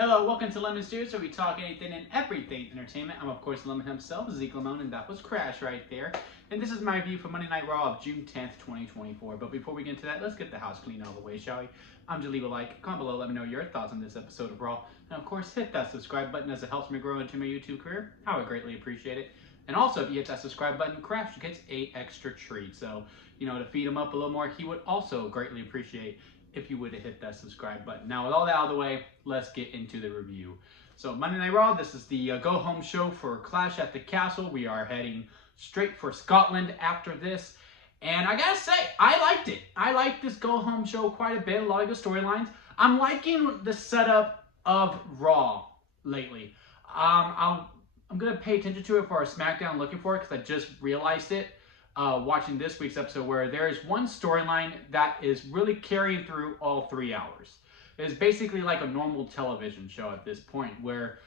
Hello, welcome to Lemon Steers, where we talk anything and everything entertainment. I'm, of course, Lemon himself, Zeke Lemon, and that was Crash right there. And this is my review for Monday Night Raw of June 10th, 2024. But before we get into that, let's get the house clean all the way, shall we? Just leave a like, comment below, let me know your thoughts on this episode of Raw. And, of course, hit that subscribe button as it helps me grow into my YouTube career. I would greatly appreciate it. And also, if you hit that subscribe button, Crash gets an extra treat. So, to feed him up a little more, he would also greatly appreciate if you would have hit that subscribe button. Now, with all that out of the way, let's get into the review. So, Monday Night Raw, this is the go-home show for Clash at the Castle. We are heading straight for Scotland after this. And I gotta say, I liked it. I liked this go-home show quite a bit. A lot of good storylines. I'm liking the setup of Raw lately. I'm going to pay attention to it for our SmackDown, looking for it, because I just realized it. Watching this week's episode, where there is one storyline that is really carrying through all 3 hours. It's basically like a normal television show at this point, where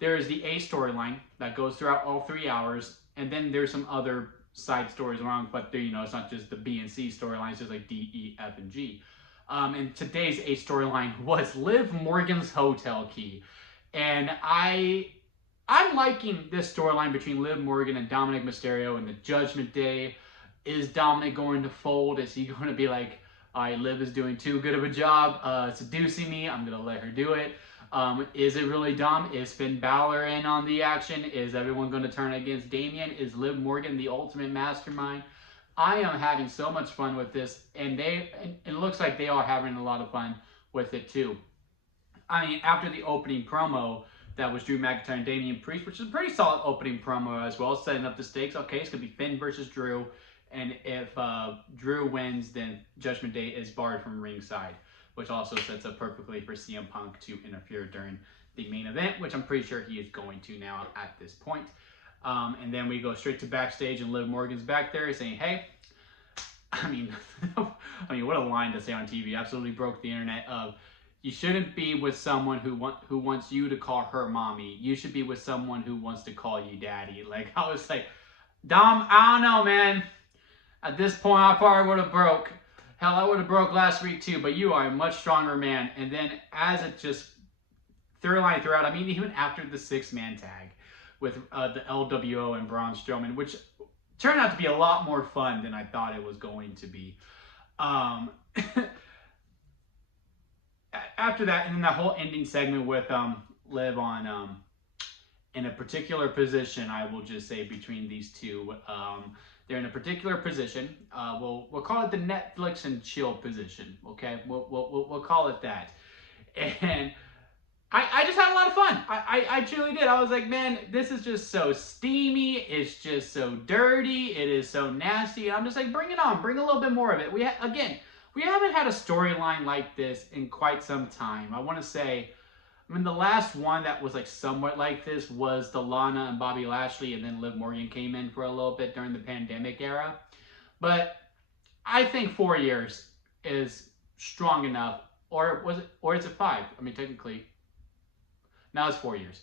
there is the A storyline that goes throughout all 3 hours, and then there's some other side stories around, but there, it's not just the B and C storylines, there's like D, E, F, and G. And today's A storyline was Liv Morgan's hotel key. And I'm liking this storyline between Liv Morgan and Dominic Mysterio in the Judgment Day. Is Dominic going to fold? Is he going to be like, all right, Liv is doing too good of a job seducing me, I'm going to let her do it? Is it really Dom? Is Finn Balor in on the action? Is everyone going to turn against Damien? Is Liv Morgan the ultimate mastermind? I am having so much fun with this, and it looks like they are having a lot of fun with it too. I mean, after the opening promo, that was Drew McIntyre and Damien Priest, which is a pretty solid opening promo as well, setting up the stakes. Okay, it's going to be Finn versus Drew, and if Drew wins, then Judgment Day is barred from ringside, which also sets up perfectly for CM Punk to interfere during the main event, which I'm pretty sure he is going to now at this point. And then we go straight to backstage, and Liv Morgan's back there saying, hey, I mean, what a line to say on TV. Absolutely broke the internet of, you shouldn't be with someone who wants you to call her mommy. You should be with someone who wants to call you daddy. Like, I was like, Dom, I don't know, man. At this point, I probably would have broke. Hell, I would have broke last week too, but you are a much stronger man. And then as it just line throughout, I mean, even after the 6-man tag with the LWO and Braun Strowman, which turned out to be a lot more fun than I thought it was going to be. After that, and then that whole ending segment with Liv on in a particular position, I will just say between these two, they're in a particular position. We'll call it the Netflix and chill position. Okay, we'll call it that. And I just had a lot of fun. I truly did. I was like, man, this is just so steamy. It's just so dirty. It is so nasty. I'm just like, bring it on. Bring a little bit more of it. We haven't had a storyline like this in quite some time. I want to say, the last one that was like somewhat like this was the Lana and Bobby Lashley, and then Liv Morgan came in for a little bit during the pandemic era. But I think 4 years is strong enough. Or is it 5? I mean, technically, now it's 4 years.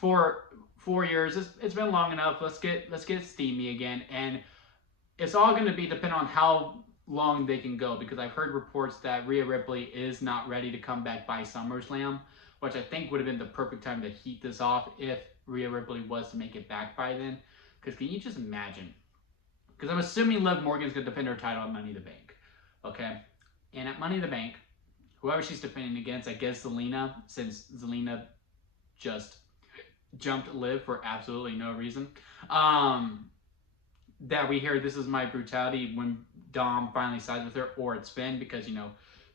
4 years. It's been long enough. Let's get steamy again. And it's all going to be dependent on how long they can go, because I've heard reports that Rhea Ripley is not ready to come back by SummerSlam, which I think would have been the perfect time to heat this off if Rhea Ripley was to make it back by then. Because can you just imagine? Because I'm assuming Liv Morgan's going to defend her title at Money in the Bank. Okay? And at Money in the Bank, whoever she's defending against, I guess Zelina, since Zelina just jumped Liv for absolutely no reason. That we hear this is my brutality when Dom finally sides with her, or it's Finn, because,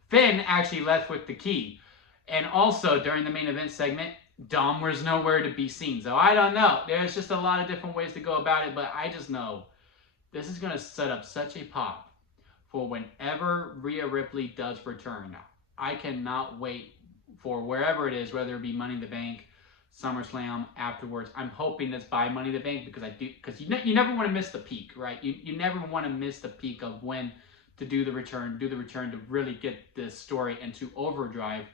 Finn actually left with the key. And also, during the main event segment, Dom was nowhere to be seen. So I don't know. There's just a lot of different ways to go about it, but I just know this is going to set up such a pop for whenever Rhea Ripley does return. I cannot wait for wherever it is, whether it be Money in the Bank, SummerSlam, afterwards. I'm hoping it's by Money in the Bank, because you never want to miss the peak, right? You never want to miss the peak of when to do the return to really get this story into overdrive.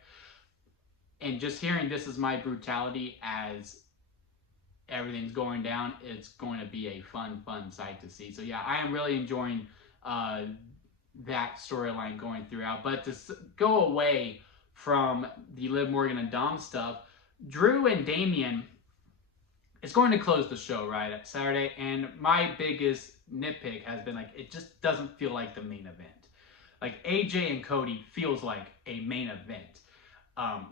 And just hearing this is my brutality as everything's going down, it's going to be a fun sight to see. So yeah, I am really enjoying that storyline going throughout. But to go away from the Liv Morgan and Dom stuff, Drew and Damien is going to close the show, right, at Saturday. And my biggest nitpick has been, like, it just doesn't feel like the main event. Like, AJ and Cody feels like a main event.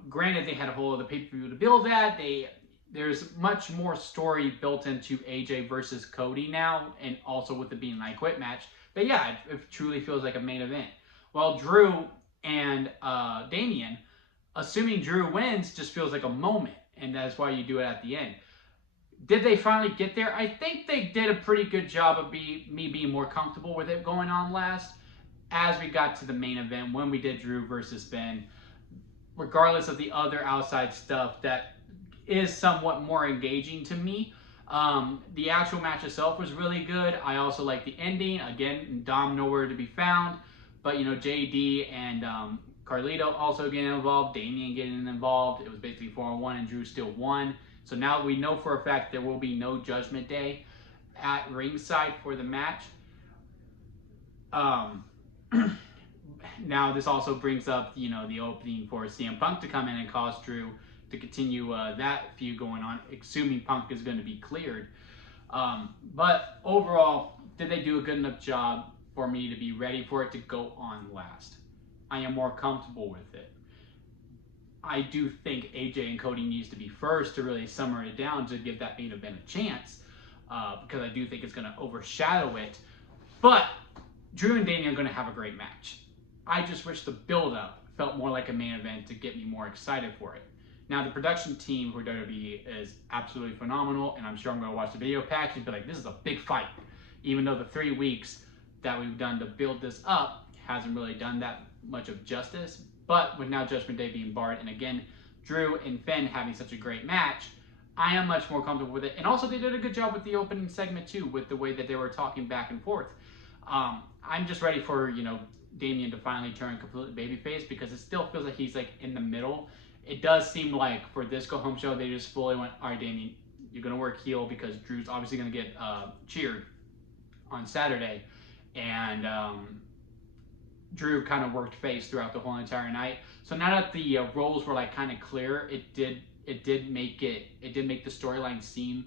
Granted, they had a whole other pay-per-view to build that. There's much more story built into AJ versus Cody now, and also with it being an I Quit match. But yeah, it truly feels like a main event. While Drew and Damien, assuming Drew wins, just feels like a moment, and that's why you do it at the end. Did they finally get there? I think they did a pretty good job of me being more comfortable with it going on last as we got to the main event when we did Drew versus Ben. Regardless of the other outside stuff that is somewhat more engaging to me, the actual match itself was really good. I also like the ending. Again, Dom nowhere to be found, but you know, JD and Carlito also getting involved, Damien getting involved. It was basically 4-on-1 and Drew still won. So now we know for a fact there will be no Judgment Day at ringside for the match. Now this also brings up, you know, the opening for CM Punk to come in and cause Drew to continue that feud going on, assuming Punk is going to be cleared. But overall, did they do a good enough job for me to be ready for it to go on last? I am more comfortable with it. I do think AJ and Cody needs to be first to really summer it down to give that main event a chance, because I do think it's going to overshadow it. But Drew and Damien are going to have a great match. I just wish the build-up felt more like a main event to get me more excited for it. Now, the production team for WWE is absolutely phenomenal, and I'm sure I'm going to watch the video package and be like, this is a big fight. Even though the 3 weeks that we've done to build this up hasn't really done that much of justice. But with now Judgment Day being barred, and again, Drew and Finn having such a great match, I am much more comfortable with it. And also, they did a good job with the opening segment, too, with the way that they were talking back and forth. I'm just ready for, you know, Damien to finally turn completely babyface, because it still feels like he's, like, in the middle. It does seem like for this go-home show, they just fully went, all right, Damien, you're going to work heel because Drew's obviously going to get cheered on Saturday. And Drew kind of worked face throughout the whole entire night. So now that the roles were like kind of clear, it did make the storyline seem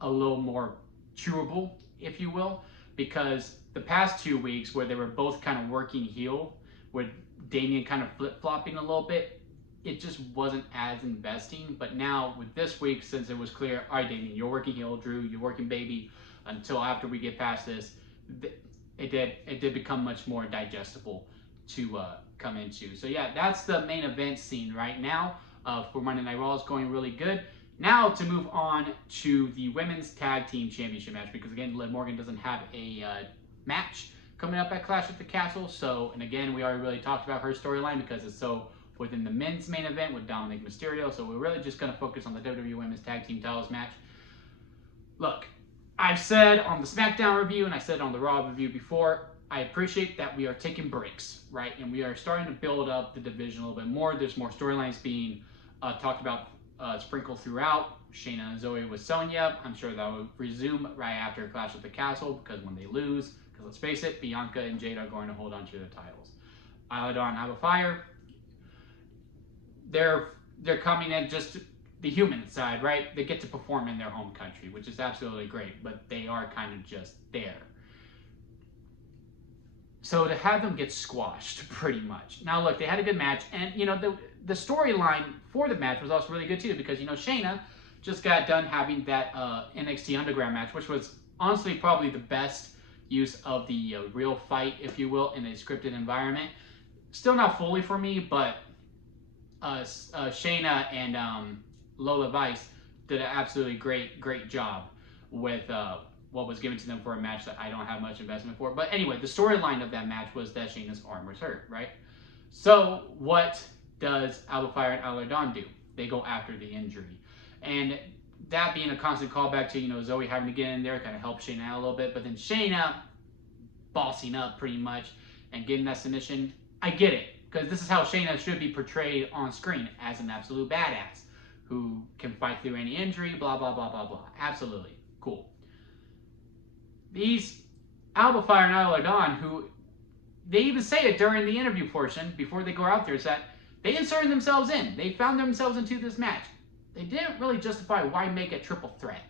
a little more chewable, if you will, because the past 2 weeks where they were both kind of working heel, with Damien kind of flip-flopping a little bit, it just wasn't as investing. But now with this week, since it was clear, all right, Damien, you're working heel, Drew, you're working baby, until after we get past this, it did become much more digestible to come into. So yeah, that's the main event scene right now for Monday Night Raw. Is going really good. Now to move on to the Women's Tag Team Championship match, because again, Liv Morgan doesn't have a match coming up at Clash at the Castle. So, and again, we already really talked about her storyline because it's so within the men's main event with Dominic Mysterio. So we're really just going to focus on the WWE Women's Tag Team titles match. Look, I've said on the SmackDown review and I said on the Raw review before, I appreciate that we are taking breaks, right? And we are starting to build up the division a little bit more. There's more storylines being talked about, sprinkled throughout. Shayna and Zoe with Sonya. I'm sure that will resume right after Clash at the Castle, because when they lose, because let's face it, Bianca and Jade are going to hold on to their titles. Isla Dawn have a fire. They're coming in just the human side, right? They get to perform in their home country, which is absolutely great, but they are kind of just there. So to have them get squashed, pretty much. Now look, they had a good match, and you know, the storyline for the match was also really good too, because you know, Shayna just got done having that NXT Underground match, which was honestly probably the best use of the real fight, if you will, in a scripted environment. Still not fully for me, but Shayna and Lola Vice did an absolutely great job with what was given to them for a match that I don't have much investment for. But anyway, the storyline of that match was that Shayna's arm was hurt, right? So what does Alba Fire and Isla Dawn do? They go after the injury. And that being a constant callback to, you know, Zoe having to get in there, kind of help Shayna out a little bit. But then Shayna bossing up pretty much and getting that submission. I get it, because this is how Shayna should be portrayed on screen, as an absolute badass who can fight through any injury, blah, blah, blah, blah, blah. Absolutely. Cool. These Alba Fire and Isla Dawn, who, they even say it during the interview portion, before they go out there, is that They inserted themselves in. They found themselves into this match. They didn't really justify why make a triple threat.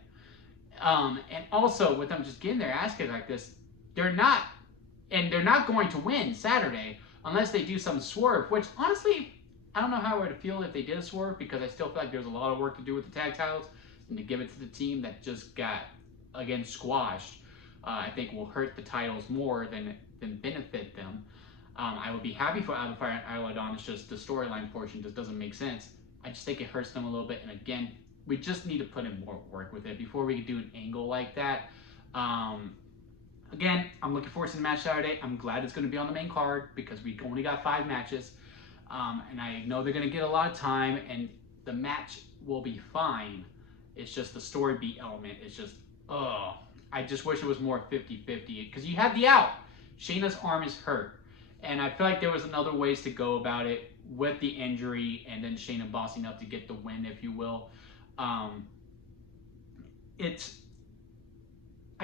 And also, with them just getting their ass kicked like this, they're not going to win Saturday unless they do some swerve, which honestly, I don't know how I would feel if they did a swerve, because I still feel like there's a lot of work to do with the tag titles, and to give it to the team that just got, again, squashed, I think will hurt the titles more than benefit them. I would be happy for Out of Fire and Isla Dawn. It's just the storyline portion just doesn't make sense. I just think it hurts them a little bit, and again, we just need to put in more work with it before we can do an angle like that. Again, I'm looking forward to the match Saturday. I'm glad it's going to be on the main card because we only got 5 matches. And I know they're going to get a lot of time, and the match will be fine. It's just the story beat element. It's just, I just wish it was more 50-50 because you have the out. Shayna's arm is hurt. And I feel like there was other ways to go about it with the injury and then Shayna bossing up to get the win, if you will. I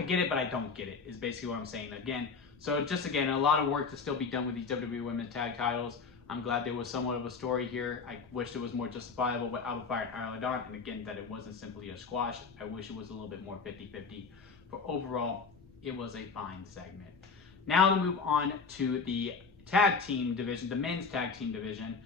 get it, but I don't get it, is basically what I'm saying. Again, a lot of work to still be done with these WWE Women's Tag Titles. I'm glad there was somewhat of a story here. I wish it was more justifiable with Out of Fire and Isla Dawn, and again, that it wasn't simply a squash. I wish it was a little bit more 50-50. But overall, it was a fine segment. Now to move on to the tag team division, the men's tag team division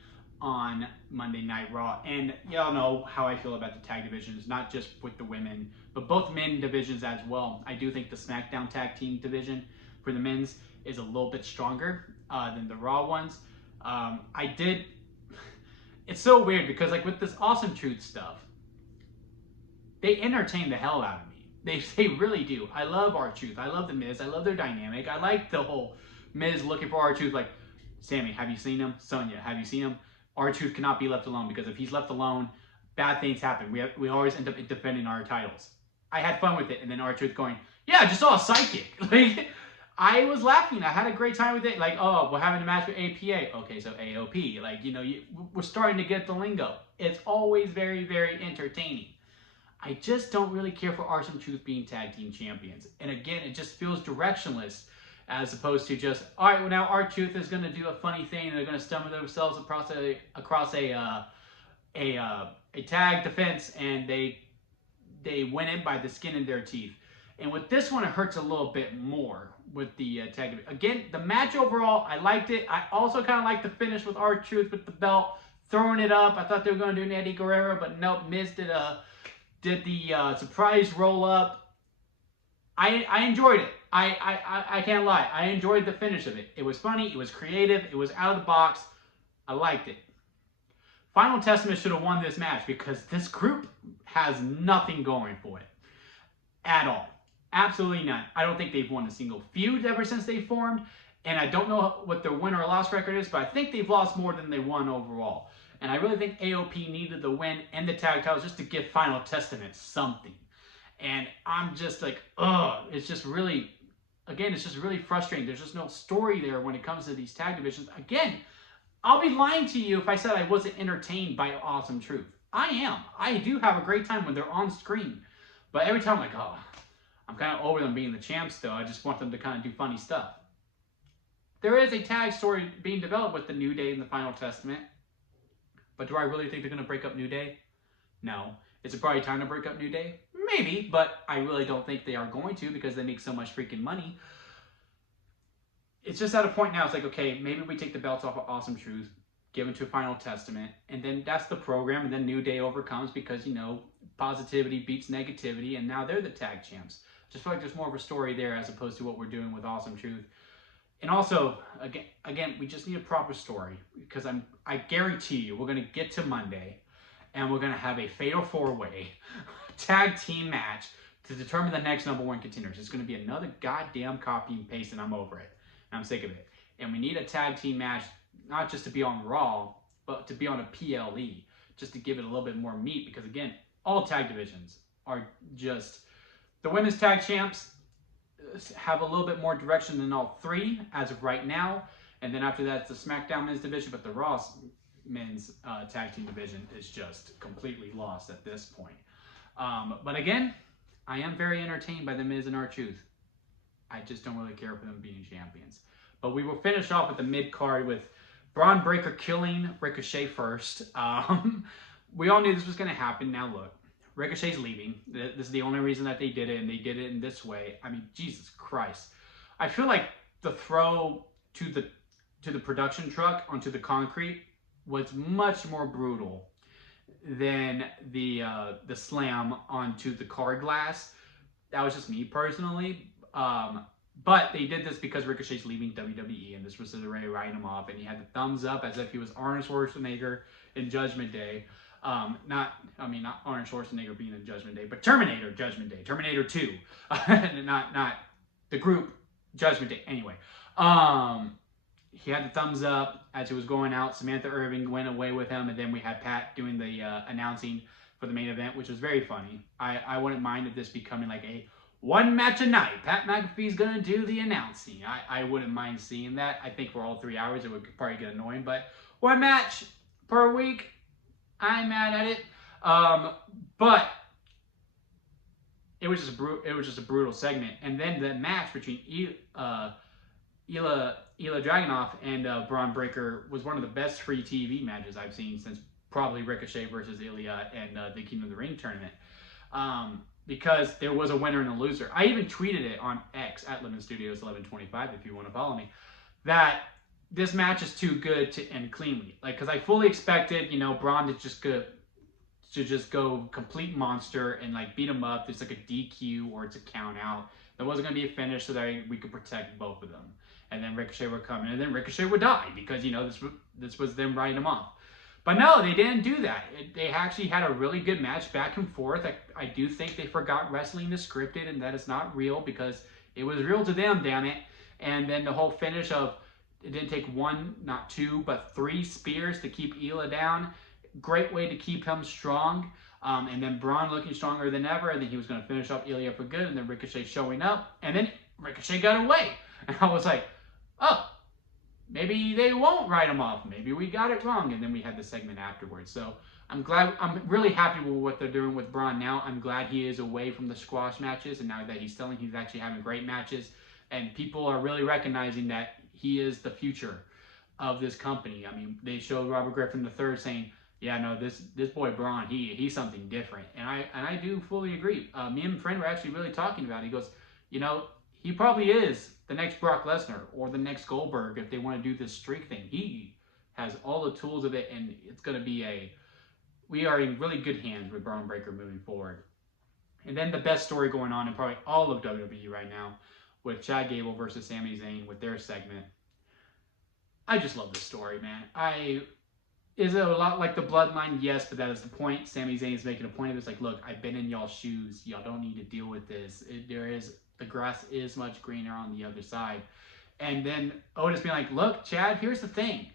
on Monday Night Raw. And y'all know how I feel about the tag divisions, not just with the women, but both men divisions as well. I do think the SmackDown tag team division for the men's is a little bit stronger than the Raw ones. It's so weird because like with this Awesome Truth stuff, they entertain the hell out of me. They really do. I love R-Truth. I love the Miz. I love their dynamic. I like the whole Miz looking for R-Truth. Like, Sammy, have you seen him? Sonya, have you seen him? R-Truth cannot be left alone, because if he's left alone, bad things happen. We always end up defending our titles. I had fun with it, and then R-Truth going, yeah, I just saw a psychic. Like, I was laughing. I had a great time with it. Like, oh, we're having a match with APA. Okay, so AOP. Like, you know, we're starting to get the lingo. It's always very, very entertaining. I just don't really care for Awesome Truth being tag team champions. And again, it just feels directionless as opposed to just, all right, well now R-Truth is going to do a funny thing and they're going to stumble themselves across a tag defense and they win it by the skin of their teeth. And with this one, it hurts a little bit more with the tag. Again, the match overall, I liked it. I also kind of liked the finish with R-Truth with the belt, throwing it up. I thought they were going to do an Eddie Guerrero, but nope, Miz did the surprise roll up. I enjoyed it. I can't lie. I enjoyed the finish of it. It was funny. It was creative. It was out of the box. I liked it. Final Testament should have won this match because this group has nothing going for it at all. Absolutely none. I don't think they've won a single feud ever since they formed, and I don't know what their win or loss record is, but I think they've lost more than they won overall. And I really think AOP needed the win and the tag titles just to give Final Testament something. And I'm just like, ugh. It's just really, again, it's just really frustrating. There's just no story there when it comes to these tag divisions. Again, I'll be lying to you if I said I wasn't entertained by Awesome Truth. I am. I do have a great time when they're on screen. But every time I'm like, oh, I'm kind of over them being the champs though. I just want them to kind of do funny stuff. There is a tag story being developed with the New Day and the Final Testament. But do I really think they're going to break up New Day? No. Is it probably time to break up New Day? Maybe, but I really don't think they are going to because they make so much freaking money. It's just at a point now, it's like, okay, maybe we take the belts off of Awesome Truth, give them to Final Testament, and then that's the program, and then New Day overcomes because, you know, positivity beats negativity, and now they're the tag champs. Just feel like there's more of a story there as opposed to what we're doing with Awesome Truth. And also, again, we just need a proper story because I guarantee you we're going to get to Monday and we're going to have a fatal 4-way tag team match to determine the next #1 contenders. It's going to be another goddamn copy and paste and I'm over it. And I'm sick of it. And we need a tag team match, not just to be on Raw, but to be on a PLE, just to give it a little bit more meat because, again, all tag divisions are just, the women's tag champs have a little bit more direction than all 3 as of right now, and then after that it's the SmackDown men's division, but the Raw men's tag team division is just completely lost at this point. But again, I am very entertained by the Miz and R-Truth. I just don't really care for them being champions. But we will finish off with the mid card with Braun Breaker killing Ricochet first. We all knew this was going to happen. Now look, Ricochet's leaving. This is the only reason that they did it, and they did it in this way. I mean, Jesus Christ. I feel like the throw to the production truck onto the concrete was much more brutal than the slam onto the car glass. That was just me personally. But they did this because Ricochet's leaving WWE, and this was the way to write him off. And he had the thumbs up as if he was Arnold Schwarzenegger in Judgment Day. Not Arnold Schwarzenegger being in Judgment Day, but Terminator Judgment Day, Terminator 2, not the group Judgment Day. Anyway, he had the thumbs up as he was going out. Samantha Irving went away with him, and then we had Pat doing the announcing for the main event, which was very funny. I wouldn't mind if this becoming like a one match a night. Pat McAfee's gonna do the announcing. I wouldn't mind seeing that. I think for all 3 hours it would probably get annoying, but one match per week, I'm mad at it. But it was just a brutal segment. And then the match between Ilya Dragunov and Braun Breaker was one of the best free TV matches I've seen since probably Ricochet versus Ilya and the King of the Ring tournament. Because there was a winner and a loser. I even tweeted it on X at Lemon Studios 1125 if you want to follow me, that this match is too good to end cleanly. Like, because I fully expected, you know, Braun to just go complete monster and like beat him up. There's like a DQ or it's a count out. There wasn't gonna be a finish so that we could protect both of them. And then Ricochet would come in, and then Ricochet would die because, you know, this was them writing him off. But no, they didn't do that. They actually had a really good match back and forth. I do think they forgot wrestling is scripted and that it's not real, because it was real to them, damn it. And then the whole finish of, it didn't take one, not two, but 3 spears to keep Ilya down. Great way to keep him strong. And then Braun looking stronger than ever. And then he was going to finish up Ilya for good. And then Ricochet showing up. And then Ricochet got away. And I was like, oh, maybe they won't write him off. Maybe we got it wrong. And then we had the segment afterwards. So I'm really happy with what they're doing with Braun now. I'm glad he is away from the squash matches. And now that he's actually having great matches. And people are really recognizing that he is the future of this company. I mean, they showed Robert Griffin III saying, yeah, no, this boy Braun, he's something different. And I do fully agree. Me and my friend were actually really talking about it. He goes, you know, he probably is the next Brock Lesnar or the next Goldberg if they want to do this streak thing. He has all the tools of it, and it's going to be we are in really good hands with Braun Breaker moving forward. And then the best story going on in probably all of WWE right now with Chad Gable versus Sami Zayn with their segment. I just love this story, man. Is it a lot like the Bloodline? Yes, but that is the point. Sami Zayn is making a point of it. It's like, look, I've been in y'all's shoes. Y'all don't need to deal with this. The grass is much greener on the other side. And then Otis being like, look, Chad, here's the thing.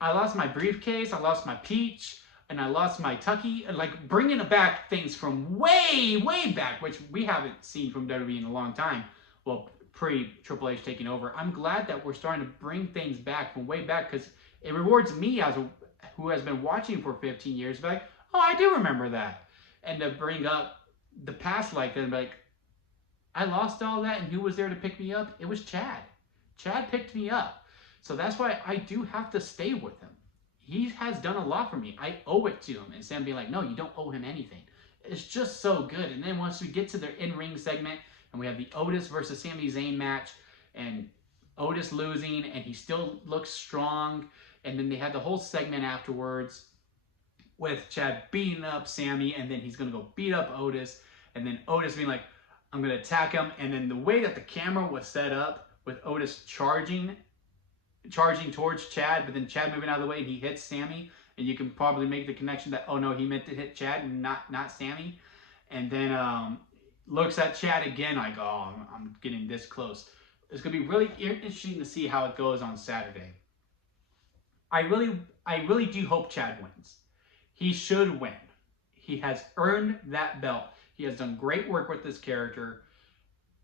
I lost my briefcase, I lost my peach, and I lost my Tucky. And like bringing back things from way, way back, which we haven't seen from WWE in a long time. Well, pre-Triple H taking over. I'm glad that we're starting to bring things back from way back, because it rewards me who has been watching for 15 years, like, oh, I do remember that. And to bring up the past like that, and be like, I lost all that, and who was there to pick me up? It was Chad. Chad picked me up. So that's why I do have to stay with him. He has done a lot for me. I owe it to him. And Sam being like, no, you don't owe him anything. It's just so good. And then once we get to their in-ring segment, and we have the Otis versus Sami Zayn match, and Otis losing, and he still looks strong. And then they had the whole segment afterwards with Chad beating up Sami, and then he's going to go beat up Otis. And then Otis being like, I'm going to attack him. And then the way that the camera was set up with Otis charging towards Chad, but then Chad moving out of the way, and he hits Sami. And you can probably make the connection that, oh no, he meant to hit Chad and not Sami. And then looks at Chad again, like, oh, I'm getting this close. It's going to be really interesting to see how it goes on Saturday. I really do hope Chad wins. He should win. He has earned that belt. He has done great work with this character.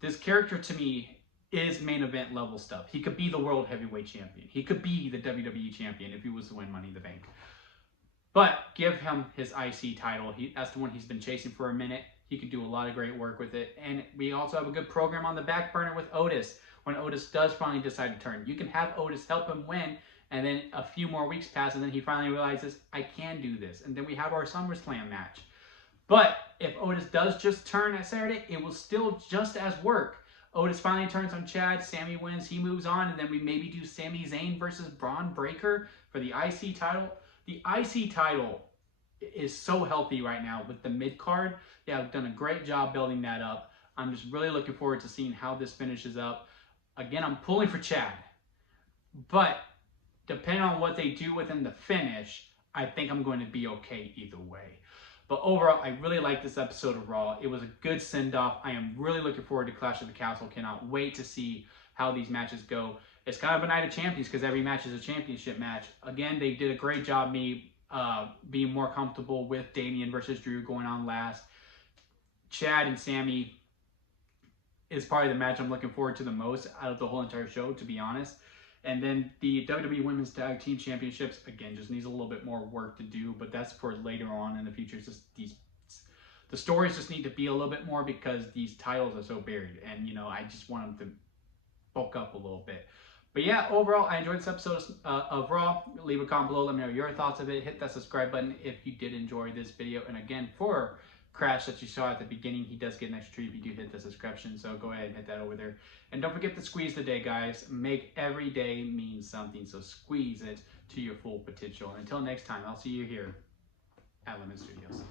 This character, to me, is main event level stuff. He could be the World Heavyweight Champion. He could be the WWE Champion if he was to win Money in the Bank. But give him his IC title. That's the one he's been chasing for a minute. He could do a lot of great work with it. And we also have a good program on the back burner with Otis. When Otis does finally decide to turn, you can have Otis help him win, And then a few more weeks pass, and then he finally realizes, I can do this. And then we have our SummerSlam match. But if Otis does just turn at Saturday, it will still just as work. Otis finally turns on Chad, Sammy wins, he moves on, and then we maybe do Sami Zayn versus Braun Breaker for the IC title. The IC title is so healthy right now with the mid-card. Yeah, I've done a great job building that up. I'm just really looking forward to seeing how this finishes up. Again, I'm pulling for Chad. But depending on what they do within the finish, I think I'm going to be okay either way. But overall, I really like this episode of Raw. It was a good send-off. I am really looking forward to Clash of the Castle. Cannot wait to see how these matches go. It's kind of a night of champions because every match is a championship match. Again, they did a great job me being more comfortable with Damien versus Drew going on last. Chad and Sammy is probably the match I'm looking forward to the most out of the whole entire show, to be honest. And then the WWE Women's Tag Team Championships, again, just needs a little bit more work to do, but that's for later on in the future. It's just the stories just need to be a little bit more because these titles are so buried. And, you know, I just want them to bulk up a little bit. But yeah, overall, I enjoyed this episode of Raw. Leave a comment below. Let me know your thoughts of it. Hit that subscribe button if you did enjoy this video. And again, for Crash that you saw at the beginning, he does get an extra treat if you do hit the subscription. So go ahead and hit that over there. And don't forget to squeeze the day, guys. Make every day mean something. So squeeze it to your full potential. And until next time, I'll see you here at Lemon Studios.